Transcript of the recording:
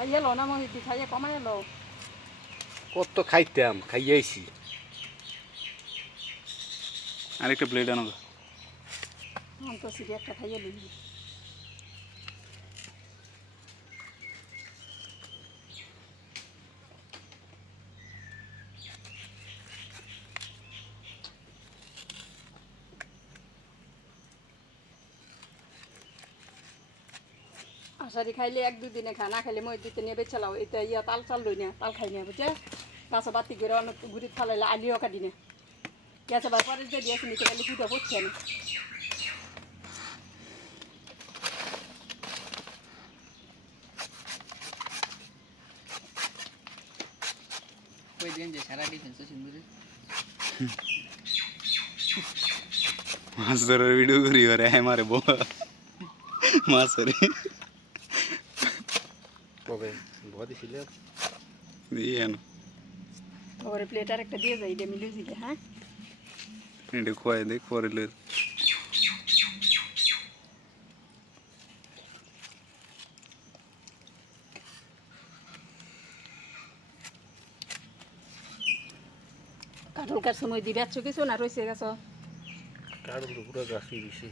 খাইয়ে লো না মহিদি খাইয়ে কমাই লো কত খাইতাম খাইয়েছি আরেকটা প্লেট আনো। তো সিরি একটা খাইয়ে লিবি আষাঢ়ি খাইলে এক দুই দিনে খা না খাইলে মই দিতে নিয়ে বেছে লাও। এটা ইয়া তাল চাল লই না তাল খাই না বুঝছে পাশে বাতি করে অনেক ঘুরি ফালাইলে আলিও কাটি না গেছে বা পরে যে দিয়েছে নিতে গেলে পুজো করছে না মাছ ধরার ভিডিও করি ওরে হ্যাঁ মারে বউ। মাছ ধরে। কবে? ভয় ছিল দিয়ে আনো। ওরে প্লেট আর একটা দিয়ে যাই ডেমি লুজিকে হ্যাঁ? এটা খোয়াই দেখ পরে লই কাঠলকার সময় দিবে একশো কিছু না রয়েছে গেছো। কারণ পুরো গাছই দিছে।